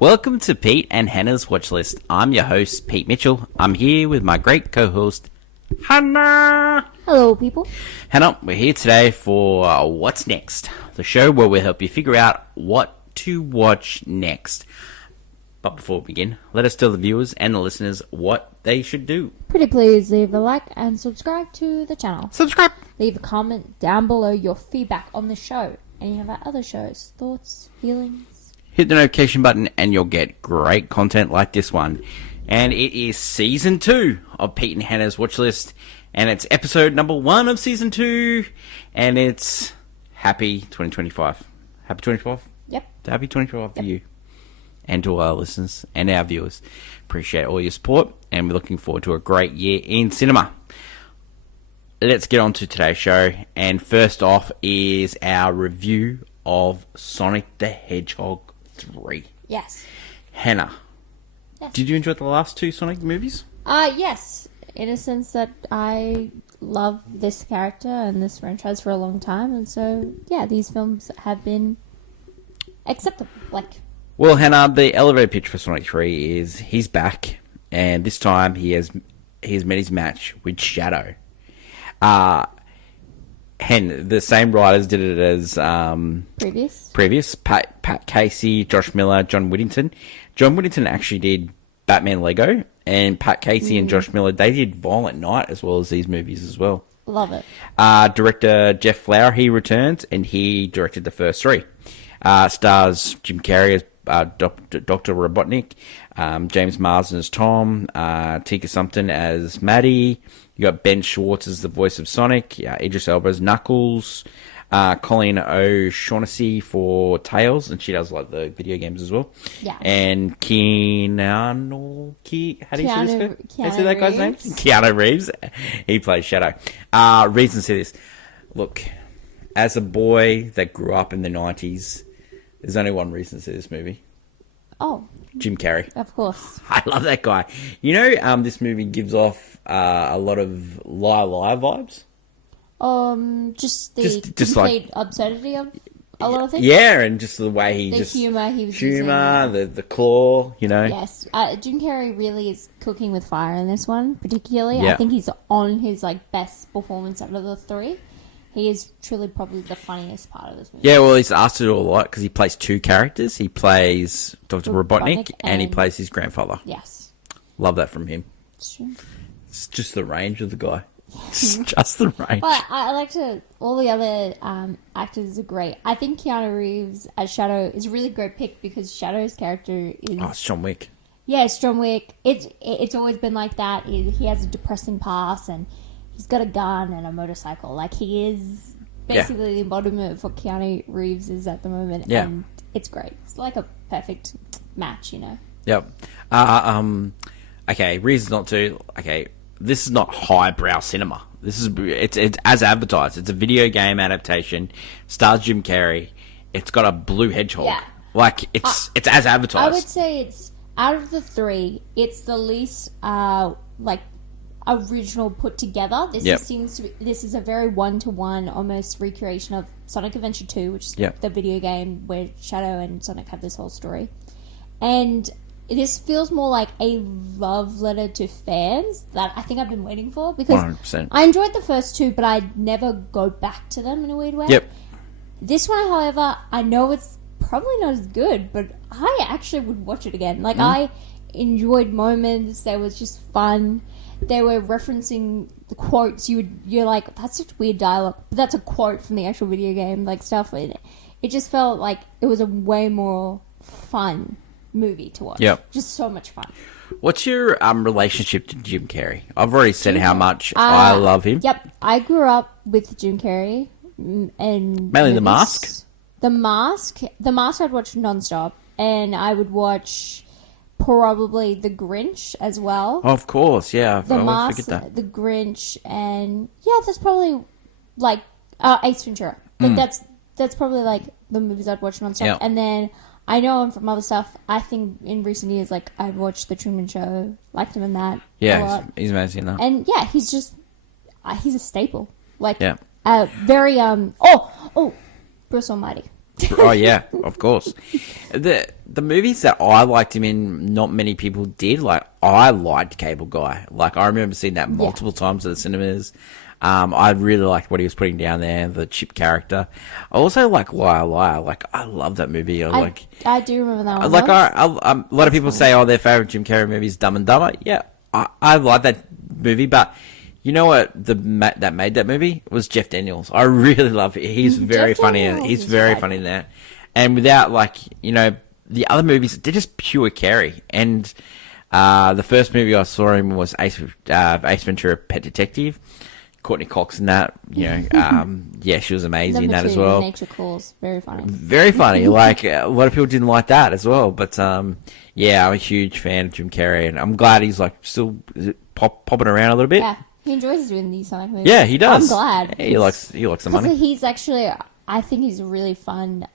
Welcome to Pete and Hannah's Watch List. I'm your host, Pete Mitchell. I'm here with my great co-host, Hannah. Hello, people. Hannah, we're here today for What's Next, the show where we help you figure out what to watch next. But before we begin, let us tell the viewers and the listeners what they should do. Pretty please leave a like and subscribe to the channel. Subscribe. Leave a comment down below your feedback on the show. Any of our other shows, thoughts, feelings. Hit the notification button and you'll get great content like this one. And it is season 2 of Pete and Hannah's Watch List. And it's episode number 1 of season 2. And it's happy 2025. Happy 2025? Yep. Happy 2025 to you. And to our listeners and our viewers. Appreciate all your support. And we're looking forward to a great year in cinema. Let's get on to today's show. And first off is our review of Sonic the Hedgehog 3. Yes. Hannah, Yes. Did you enjoy the last 2 Sonic movies? Yes. In a sense that I love this character and this franchise for a long time. And so, yeah, these films have been acceptable. Well, Hannah, the elevator pitch for Sonic 3 is he's back. And this time he has met his match with Shadow. The same writers did it as previous. Pat Casey, Josh Miller, John Whittington. John Whittington actually did Batman Lego, and Pat Casey and Josh Miller, they did Violent Night as well as these movies as well. Love it. Director Jeff Flower, he returns, and he directed the first 3. Stars Jim Carrey as Dr. Robotnik, James Marsden as Tom, Tika Sumpton as Maddie. You got Ben Schwartz as the voice of Sonic, Idris Elba as Knuckles, Colleen O'Shaughnessy for Tails, and she does like the video games as well. Yeah. And how do you say this guy? Say that guy's name? Keanu Reeves. He plays Shadow. Reasons to this. Look, as a boy that grew up in the 90s, there's only one reason to see this movie. Oh. Jim Carrey. Of course. I love that guy. You know, this movie gives off a lot of Lie vibes. Just the complete absurdity of a lot of things. Yeah, and just the way he the humor he was using. the claw, you know. Yes, Jim Carrey really is cooking with fire in this one, particularly. Yeah. I think he's on his best performance out of the 3. He is truly probably the funniest part of this movie. Yeah, well, he's asked to do a lot because he plays 2 characters. He plays Dr. Robotnik and he plays his grandfather. Yes. Love that from him. It's true. It's just the range of the guy. It's just the range. But I like to... All the other actors are great. I think Keanu Reeves as Shadow is a really great pick because Shadow's character is... Oh, it's John Wick. Yeah, it's John Wick. It's always been like that. He has a depressing past and... He's got a gun and a motorcycle. He is basically the embodiment of what Keanu Reeves is at the moment. Yeah. And it's great. It's like a perfect match, you know. Yep. Okay, reasons not to. Okay, this is not highbrow cinema. It's as advertised. It's a video game adaptation. Stars Jim Carrey. It's got a blue hedgehog. Yeah. It's as advertised. I would say it's out of the 3, it's the least original put together. This is a very one-to-one almost recreation of Sonic Adventure 2, which is the video game where Shadow and Sonic have this whole story. And this feels more like a love letter to fans that I think I've been waiting for because 100%. I enjoyed the first 2, but I'd never go back to them in a weird way. Yep. This one, however, I know it's probably not as good, but I actually would watch it again. I enjoyed moments. There was just fun. They were referencing the quotes. You're like, that's such weird dialogue. But that's a quote from the actual video game, stuff. It just felt like it was a way more fun movie to watch. Yep. Just so much fun. What's your relationship to Jim Carrey? I've already said how much I love him. Yep. I grew up with Jim Carrey. And mainly The Mask? The Mask I'd watch nonstop. And I would watch... probably The Grinch as well. Oh, of course, yeah. The Mask, The Grinch, and that's probably Ace Ventura. That's probably the movies I'd watch nonstop. Yep. And then I know him from other stuff. I think in recent years, I've watched The Truman Show, liked him in that. Yeah, he's amazing in that. And he's just he's a staple. Very Bruce Almighty. Oh yeah, of course. the movies that I liked him in, not many people did. Like, I liked Cable Guy. Like, I remember seeing that multiple times at the cinemas. I really liked what he was putting down there, the Chip character. I also like Liar Liar. Like, I love that movie. I do remember that one. Like, a lot of people say, their favorite Jim Carrey movie is Dumb and Dumber. Yeah, I like that movie, but you know what? That made that movie was Jeff Daniels. I really love it. He's very funny. He's very funny in that. And without, like, you know, the other movies, they're just pure Carrey. And the first movie I saw him was Ace Ventura: Pet Detective. Courtney Cox in that, you know, yeah, she was amazing in that as well. Nature Calls, very funny. Very funny. Like, a lot of people didn't like that as well. But, yeah, I'm a huge fan of Jim Carrey, and I'm glad he's, like, still popping around a little bit. Yeah, he enjoys doing these kind of movies. Yeah, he does. I'm glad. Yeah, he likes the money. He's actually, I think he's a really fun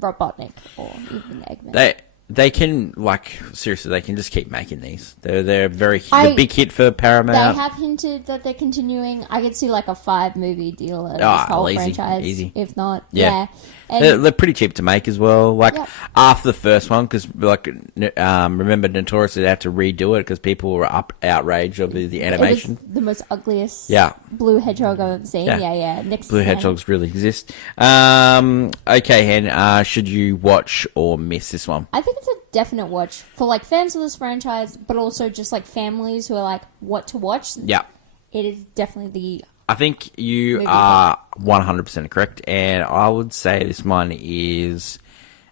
Robotnik or even Eggman. They can, like, seriously, they can just keep making these. They're a big hit for Paramount. They have hinted that they're continuing. I could see, like, a 5-movie deal of this whole franchise. Easy. If not, yeah. And they're pretty cheap to make as well. Like, after the first one, because, like, remember Notorious had to redo it because people were outraged over the animation. It was the most ugliest blue hedgehog I've ever seen. Yeah. Next blue hedgehogs really exist. Okay, Hen, should you watch or miss this one? I think it's a definite watch for, like, fans of this franchise, but also just, like, families who are like, what to watch. Yeah. It is definitely I think you are 100% correct, and I would say this one is,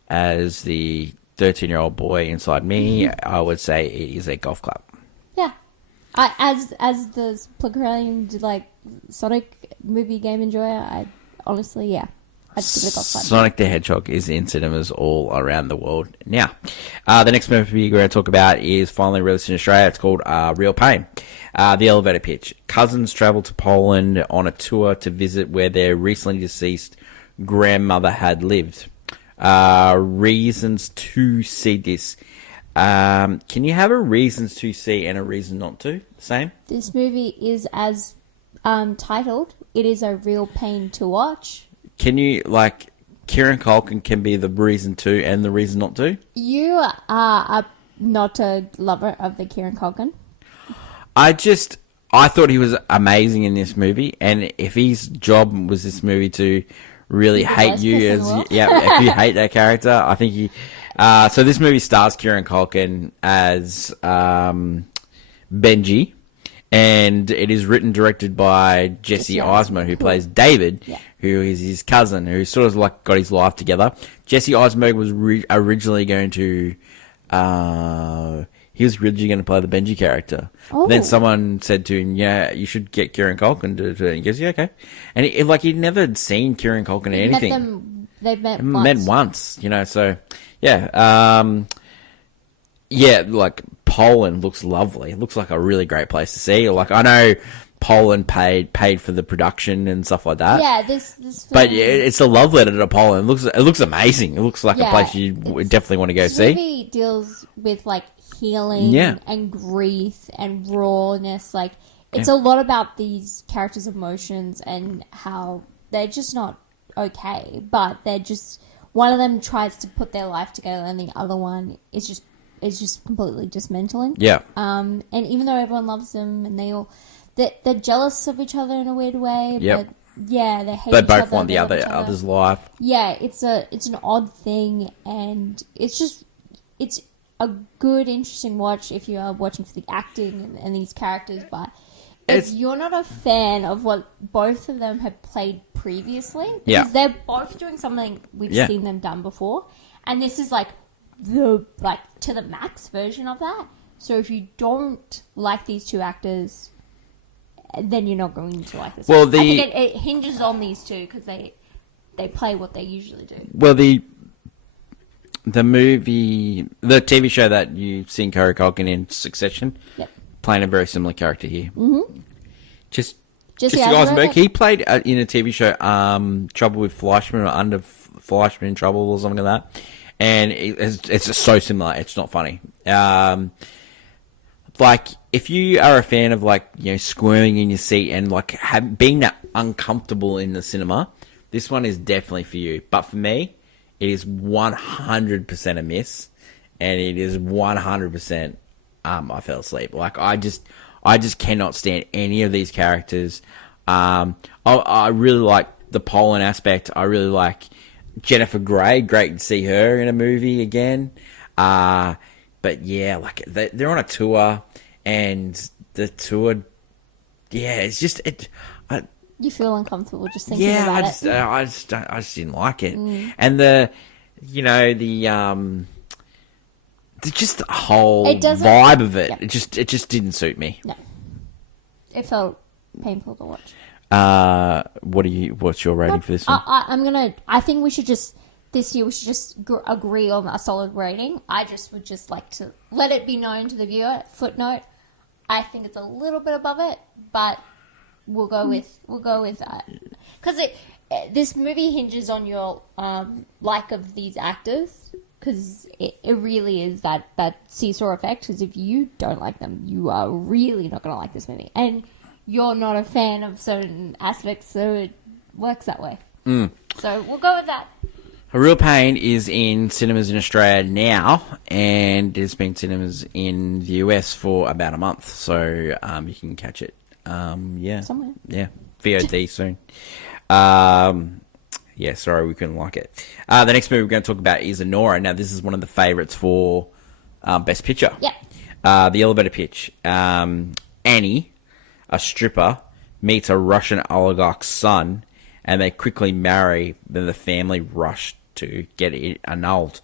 as the 13-year-old boy inside me, I would say it is a golf club. Yeah. As the proclaimed, like, Sonic movie game enjoyer, I honestly, I'd give it a golf club. Sonic the Hedgehog is in cinemas all around the world now. The next movie we're going to talk about is finally released in Australia. It's called Real Pain. The elevator pitch. Cousins travel to Poland on a tour to visit where their recently deceased grandmother had lived. Reasons to see this. Can you have a reasons to see and a reason not to? Same? This movie is as titled. It is a real pain to watch. Can you, like, Kieran Culkin can be the reason to and the reason not to? You are not a lover of the Kieran Culkin. I thought he was amazing in this movie, and if his job was this movie to really hate you if you hate that character, I think he. So this movie stars Kieran Culkin as Benji, and it is written directed by Jesse Eisenberg, who plays David, who is his cousin, who sort of like got his life together. Jesse Eisenberg was originally going to. He was originally going to play the Benji character. Oh. Then someone said to him, "Yeah, you should get Kieran Culkin to do it." And he goes, "Yeah, okay." And he'd never had seen Kieran Culkin in anything. They've met once, you know. So, yeah, like Poland looks lovely. It looks like a really great place to see. Like, I know Poland paid for the production and stuff like that. Yeah, this film, but yeah, it's a love letter to Poland. It looks amazing. It looks like a place you definitely want to go see. This movie deals with, like, healing and grief and rawness. Like, it's a lot about these characters' emotions and how they're just not okay, but they're just, one of them tries to put their life together and the other one is just completely dismantling. Yeah. And even though everyone loves them and they're jealous of each other in a weird way, but yeah, they hate each other. They both want the other's life. Yeah, it's an odd thing, and it's a good, interesting watch if you are watching for the acting and these characters, but if you're not a fan of what both of them have played previously, because they're both doing something we've seen them done before, and this is like to the max version of that. So if you don't like these two actors, then you're not going to like this. Well, I think it hinges on these two because they play what they usually do. Well, the TV show that you've seen Carrey Culkin in, Succession, playing a very similar character here. Mm-hmm. Jesse Eisenberg. He played in a TV show, Trouble with Fleischman, or Under Fleischman in Trouble, or something like that. And it's just so similar. It's not funny. Like, if you are a fan of, like, you know, squirming in your seat and, like, being that uncomfortable in the cinema, this one is definitely for you. But for me, It is 100% a miss, and it is 100% I fell asleep. Like I just cannot stand any of these characters. I really like the Poland aspect. I really like Jennifer Grey. Great to see her in a movie again. But yeah, like they're on a tour, and the tour, yeah, it's just You feel uncomfortable just thinking about it. I just didn't like it, and the just the whole vibe of it. Yeah. It just didn't suit me. No, it felt painful to watch. What's your rating for this one? I think we should just this year we should just agree on a solid rating. I just would just like to let it be known to the viewer. Footnote: I think it's a little bit above it, but we'll go with that because this movie hinges on your like of these actors, because it really is that seesaw effect. Because if you don't like them, you are really not going to like this movie, and you're not a fan of certain aspects, so it works that way. So we'll go with that. A Real Pain is in cinemas in Australia now, and it's been cinemas in the US for about a month, so you can catch it. Somewhere. Yeah, VOD soon. Yeah, sorry we couldn't like it. The next movie we're going to talk about is Anora. Now, this is one of the favourites for Best Picture. Yeah. The elevator pitch. Annie, a stripper, meets a Russian oligarch's son, and they quickly marry. Then the family rush to get it annulled.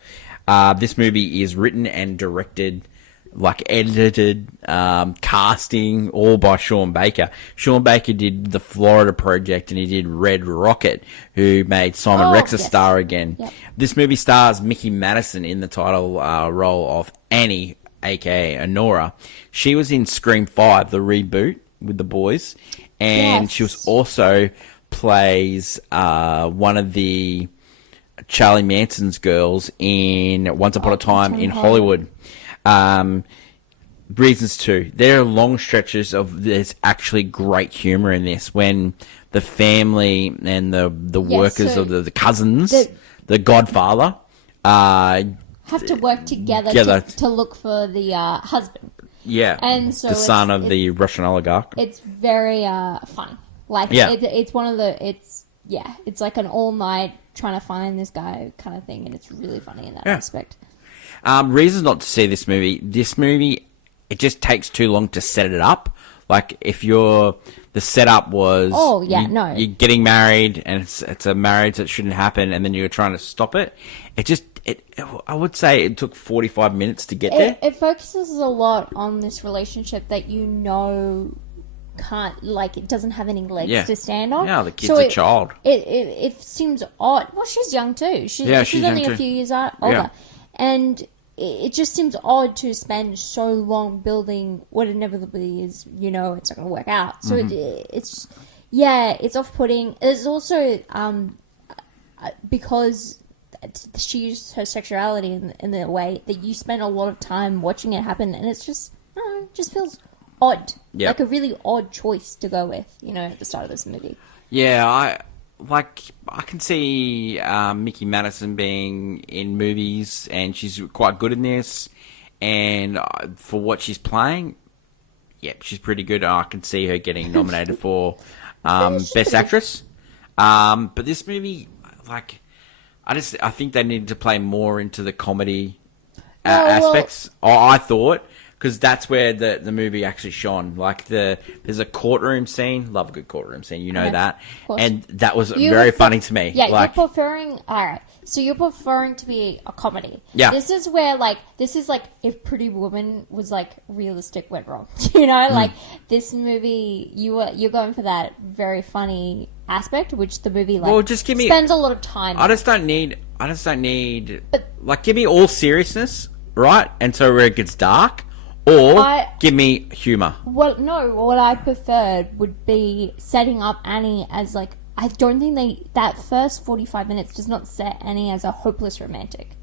This movie is written and directed, like edited, casting, all by Sean Baker. Sean Baker did the Florida Project, and he did Red Rocket, who made Simon Rex a star again. Yep. This movie stars Mickey Madison in the title role of Annie, aka Anora. She was in Scream 5, the reboot with the boys, and she was also plays one of the Charlie Manson's girls in Once Upon a Time in Hollywood. Reasons too. There are long stretches of there's actually great humour in this when the family and the workers or the cousins, the Godfather, have to work together to look for the husband. Yeah, and so the son of the Russian oligarch. It's very funny. Like it's one of the it's like an all night trying to find this guy kind of thing, and it's really funny in that aspect. Reasons not to see this movie. This movie, it just takes too long to set it up. Like if the setup was you're getting married and it's a marriage that shouldn't happen, and then you're trying to stop it. I would say it took 45 minutes to get there. It focuses a lot on this relationship that can't, like, it doesn't have any legs to stand on. Yeah, the kid's a child. It seems odd. Well, she's young too. She's only a few years older. Yeah. And it just seems odd to spend so long building what inevitably is, it's not going to work out. So it's off-putting. There's also, because she used her sexuality in the way that you spend a lot of time watching it happen, and it's just, it just feels odd. Yep. Like a really odd choice to go with, at the start of this movie. Yeah, I can see Mickey Madison being in movies, and she's quite good in this. And for what she's playing, she's pretty good. I can see her getting nominated for Best Actress. But this movie, I think they needed to play more into the comedy aspects. I thought. Because that's where the movie actually shone. Like there's a courtroom scene. Love a good courtroom scene. That. And that was very funny to me. Yeah, you're preferring... Alright, so you're preferring to be a comedy. Yeah. This is where, if Pretty Woman was, realistic went wrong. This movie, you're going for that very funny aspect, which the movie, just give me, spends a lot of time I just don't need... give me all seriousness, right? And so where it gets dark... Or give me humour. Well, no, what I preferred would be setting up Annie as, I don't think that first 45 minutes does not set Annie as a hopeless romantic.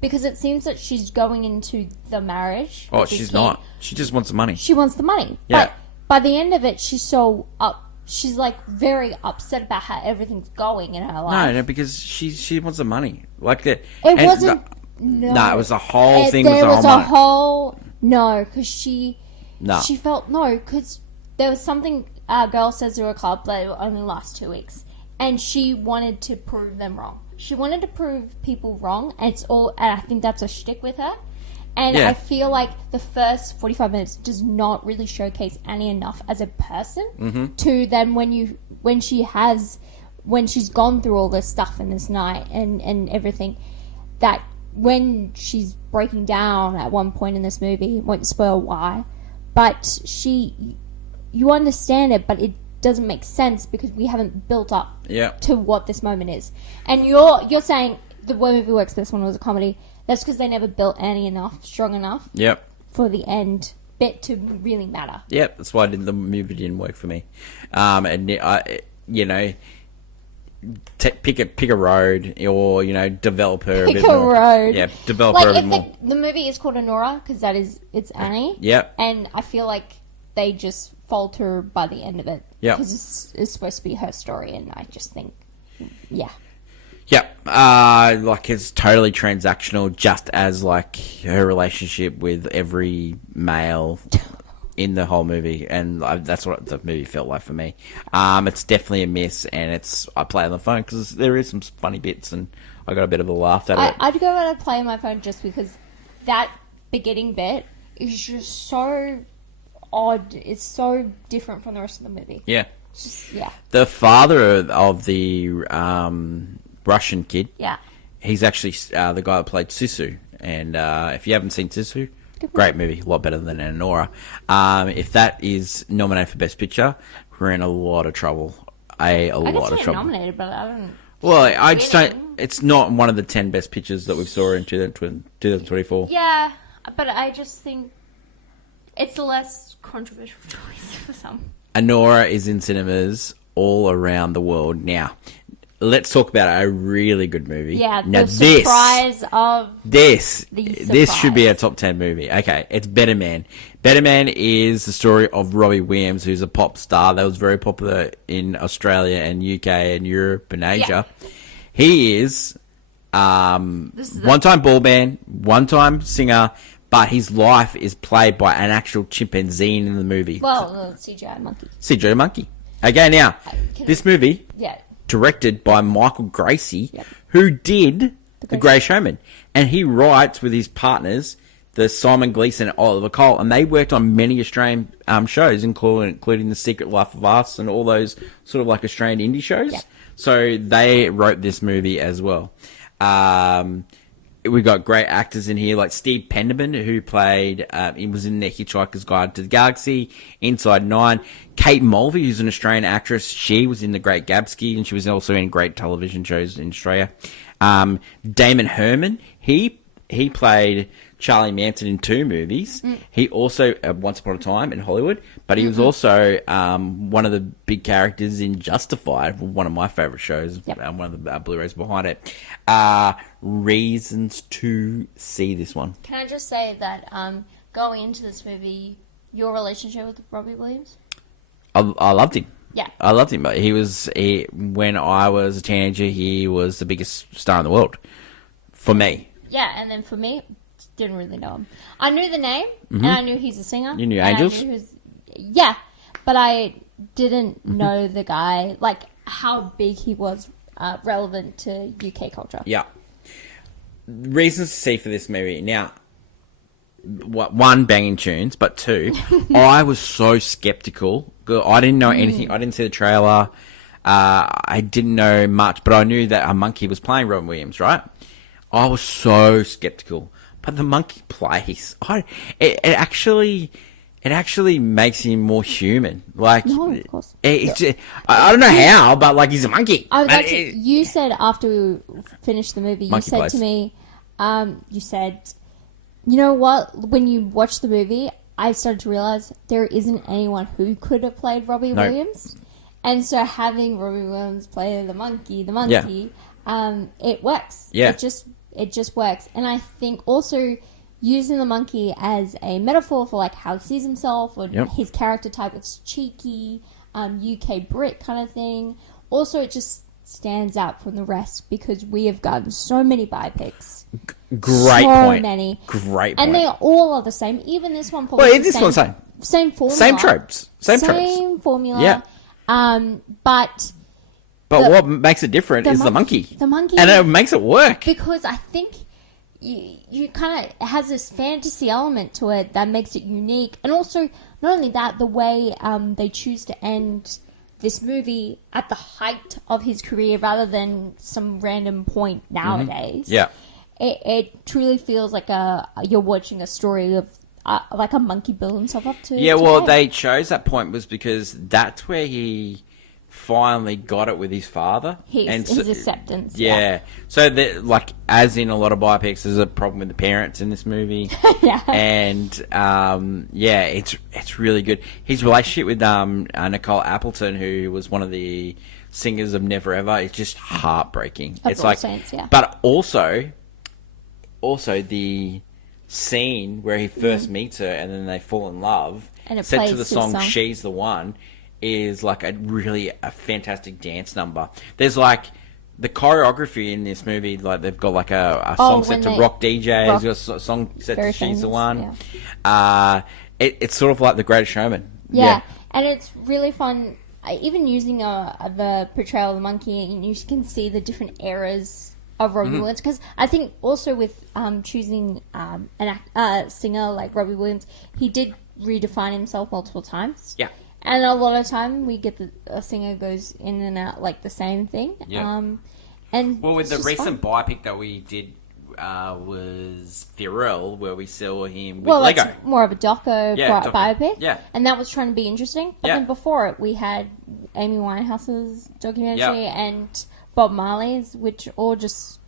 Because it seems that she's going into the marriage. Oh, she's not. She just wants the money. She wants the money. Yeah. But by the end of it, she's so she's like very upset about how everything's going in her life. No, because she wants the money. Like that. It wasn't. No, it was the whole thing. There was a money. whole no, because she No. she felt no, because there was something a girl says to her club that only lasts 2 weeks, and she wanted to prove them wrong. She wanted to prove people wrong, and I think that's a shtick with her. And Yeah. I feel like the first 45 minutes does not really showcase Annie enough as a person to then when she's gone through all this stuff in this night and everything, that when she's breaking down at one point in this movie, won't spoil why, but you understand it, but it doesn't make sense because we haven't built up to what this moment is. And you're saying the movie works best when it was a comedy. That's because they never built Annie strong enough for the end bit to really matter. Yep, that's why the movie didn't work for me. Pick a road, or develop her a bit more. Road. Yeah, develop her a bit more. The movie is called Anora because it's Annie. Yep. And I feel like they just falter by the end of it. Yep. Because it's supposed to be her story, and I just think, yeah. Yep, it's totally transactional, just as her relationship with every male in the whole movie, and that's what the movie felt like for me. It's definitely a miss, and I play on the phone because there is some funny bits, and I got a bit of a laugh out of it. I'd go and play on my phone just because that beginning bit is just so odd. It's so different from the rest of the movie. Yeah. It's just, yeah. The father of the Russian kid. Yeah. He's actually the guy that played Sisu. And if you haven't seen Sisu, great movie. A lot better than Anora. If that is nominated for Best Picture, we're in a lot of trouble. A lot of trouble. Nominated, but I don't... Well, I just don't... It's not one of the 10 best pictures that we saw in 2024. Yeah, but I just think it's a less controversial choice for some. Anora is in cinemas all around the world now. Let's talk about a really good movie. Yeah, now, the surprise of this should be a top 10 movie. Okay, it's Better Man. Better Man is the story of Robbie Williams, who's a pop star that was very popular in Australia and UK and Europe and Asia. Yeah. He is one-time ball band, one-time singer, but his life is played by an actual chimpanzee in the movie. Well, CGI monkey. CGI monkey. Okay, now, this movie... Yeah. Directed by Michael Gracie, who did The Great Showman. And he writes with his partners, the Simon Gleeson and Oliver Cole, and they worked on many Australian shows, including The Secret Life of Us and all those sort of like Australian indie shows. Yep. So they wrote this movie as well. We've got great actors in here, like Steve Penderman, who played, he was in The Hitchhiker's Guide to the Galaxy, Inside 9. Kate Mulvey, who's an Australian actress, she was in The Great Gatsby, and she was also in great television shows in Australia. Damon Herman, he played Charlie Manson in 2 movies. He also, Once Upon a Time in Hollywood, but he was also one of the big characters in Justified, one of my favourite shows, one of the Blu-rays behind it. Reasons to see this one. Can I just say that going into this movie, your relationship with Robbie Williams? I loved him. Yeah. I loved him. When I was a teenager, he was the biggest star in the world. For me. Yeah, and then for me, didn't really know him. I knew the name, and I knew he's a singer. You knew Angels? Yeah, but I didn't know the guy, like how big he was relevant to UK culture. Yeah. Reasons to see for this movie. Now, 1, banging tunes, but 2, I was so skeptical. I didn't know anything. I didn't see the trailer. I didn't know much, but I knew that a monkey was playing Robin Williams, right? I was so skeptical. But the monkey plays. It actually makes him more human. Like, no, of course. I don't know how, but like he's a monkey. You said after we finished the movie, you said to me, you said, you know what? When you watch the movie, I started to realize there isn't anyone who could have played Robbie Williams, and so having Robbie Williams play the monkey, it works. Yeah, it just works, and I think also using the monkey as a metaphor for like how he sees himself or his character type, it's cheeky. UK Brit kind of thing. Also, it just stands out from the rest because we have gotten so many biopics. Great so point. many. Great point. And they all are the same. Even this one follows Well, this one's same. Same formula. Same tropes. Same tropes. Same formula. Yeah. But what makes it different is the monkey. The monkey. And it makes it work. Because I think you kind of, it has this fantasy element to it that makes it unique. And also, not only that, the way they choose to end this movie at the height of his career rather than some random point nowadays. Yeah. It truly feels like you're watching a story of like a monkey building himself up to. Yeah, well, fame. they chose that point was because that's where he finally got it with his father. His acceptance. Yeah. So, as in a lot of biopics, there's a problem with the parents in this movie. Yeah. And, it's really good. His relationship with Nicole Appleton, who was one of the singers of Never Ever, is just heartbreaking. Of all sense, yeah. But also the scene where he first meets her and then they fall in love, and it set plays to the his song She's the One, is like a fantastic dance number. There's like the choreography in this movie, like they've got like a song set to Rock DJs, got a song set to She's the One. Yeah. It's sort of like The Greatest Showman. Yeah, and it's really fun. Even using the portrayal of the monkey, and you can see the different eras of Robbie Williams. Because I think also with choosing a singer like Robbie Williams, he did redefine himself multiple times. Yeah. And a lot of time we get a singer goes in and out like the same thing. Yeah. And well, with the recent biopic that we did was Pharrell, where we saw him with Lego. That's more of a biopic. Yeah. And that was trying to be interesting. But then before it, we had Amy Winehouse's documentary and Bob Marley's, which all just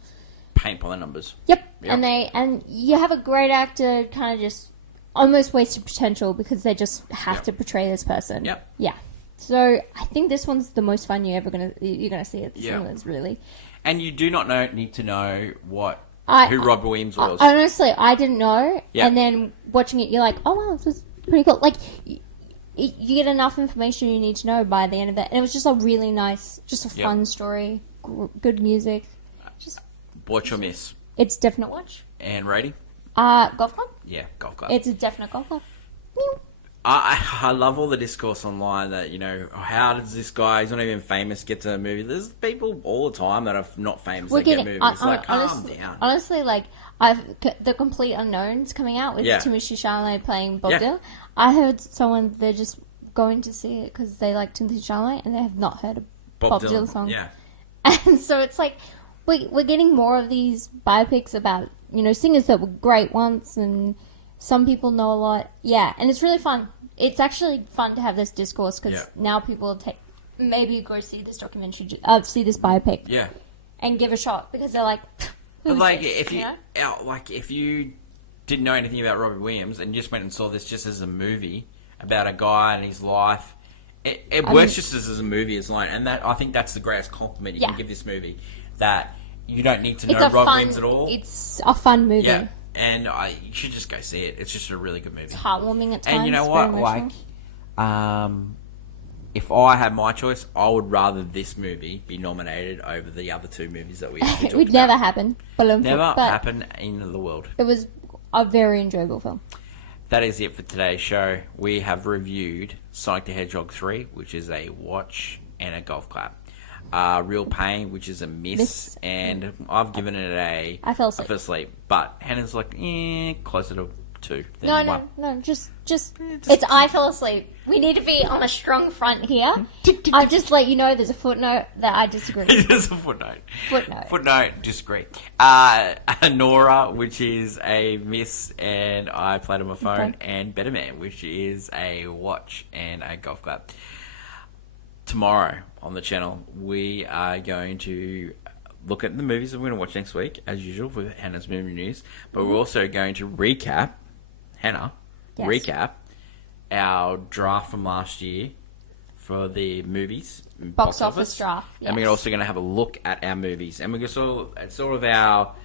paint by the numbers. Yep. And you have a great actor kind of just almost wasted potential because they just have to portray this person. Yep. Yeah. So I think this one's the most fun you're gonna see at the cinemas, really. And you do not need to know who Robbie Williams was. Honestly, I didn't know. Yep. And then watching it, you're like, oh wow, this was pretty cool. Like you get enough information you need to know by the end of it, and it was just a really nice, just a fun story, good music. Just watch or miss. It's definite watch. And rating? Golf club. Yeah, golf club. It's a definite golf club. I love all the discourse online that, how does this guy, he's not even famous, get to a movie? There's people all the time that are not famous that get movies. Calm down. Honestly, the Complete Unknowns coming out with Timothée Chalamet playing Bob Dylan. I heard someone, they're just going to see it because they like Timothée Chalamet and they have not heard a Bob Dylan song. Yeah. And so it's like, we're getting more of these biopics about, singers that were great once and some people know a lot. Yeah, and it's really fun. It's actually fun to have this discourse because now people maybe go see this documentary, see this biopic. Yeah. And give a shot because they're like, if you didn't know anything about Robbie Williams and just went and saw this just as a movie about a guy and his life, it works just as a movie as line. And I think that's the greatest compliment you can give this movie, that you don't need to know Robbie Williams at all. It's a fun movie. Yeah. And you should just go see it. It's just a really good movie. It's heartwarming at times. And you know what? If I had my choice, I would rather this movie be nominated over the other two movies that we talked about. It would never happen. Never happen in the world. It was a very enjoyable film. That is it for today's show. We have reviewed Sonic the Hedgehog 3, which is a watch and a golf clap. Real Pain, which is a miss, and I've given it I fell asleep. But Hannah's like, closer to 2 than 1. No, just it's I fell asleep. We need to be on a strong front here. I just let you know there's a footnote that I disagree. There's a footnote, disagree. Nora, which is a miss, and I played on my phone, and Better Man, which is a watch and a golf clap. Tomorrow on the channel, we are going to look at the movies that we're going to watch next week, as usual, for Hannah's movie news. But we're also going to recap, our draft from last year for the movies. Box office draft. Yes. And we're also going to have a look at our movies. And we're going to sort of our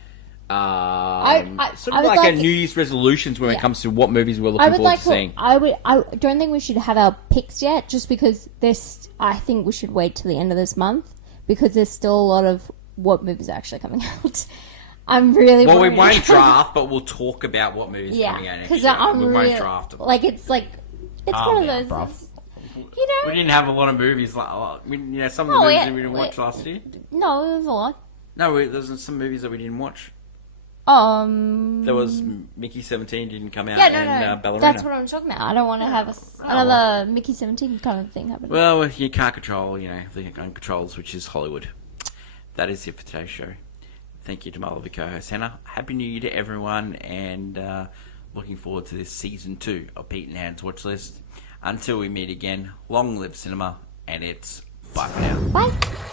Sort I of would like our like- New Year's resolutions when it Yeah. comes to what movies we're I looking would forward like to seeing. I don't think we should have our picks yet, just because I think we should wait till the end of this month because there's still a lot of what movies are actually coming out. I'm really Well, we worried. won't draft, but we'll talk about what movies are coming out Yeah, next because year. I'm We really won't draft them. like it's one of down, those. bruv. You know, We didn't have a lot of movies like some of the Oh, movies yeah, that we didn't watch wait. last year. no, it was a lot. No, there's some movies that we didn't watch. There was Mickey 17 didn't come out, Yeah, and Ballerina. That's what I'm talking about. I don't want to have another Mickey 17 kind of thing happen. Well, you can't control, the uncontrols, which is Hollywood. That is it for today's show. Thank you to my lovely co-host Hannah. Happy New Year to everyone, and looking forward to this season 2 of Pete and Hannah's Watch List. Until we meet again, long live cinema, and it's bye for now. Bye.